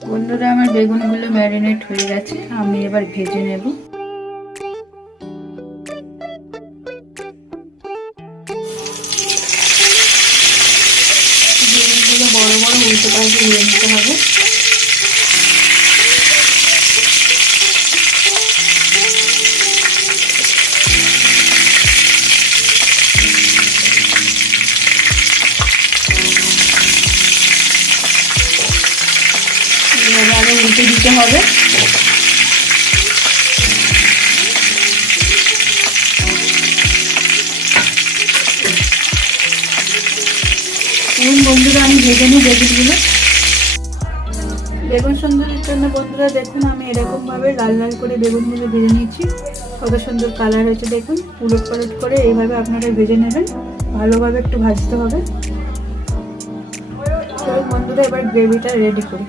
বন্ধুরা, আমার বেগুনগুলো ম্যারিনেট হয়ে গেছে, আমি এবার ভেজে নেব। বেগুনগুলো বড় বড় উল্টো পাল্টে ভেজে নিতে হবে। আগে উল্টে দিতে হবে। বন্ধুরা, আমি ভেজে নিই বেগুনগুলো। বেগুন সুন্দরের জন্য বন্ধুরা দেখুন, আমি এরকম ভাবে লাল লাল করে বেগুনগুলো ভেজে নিয়েছি। কত সুন্দর কালার হয়েছে দেখুন। উলট পালট করে এইভাবে আপনারা ভেজে নেবেন, ভালোভাবে একটু ভাজতে হবে। বন্ধুরা, এবার গ্রেভিটা রেডি করি।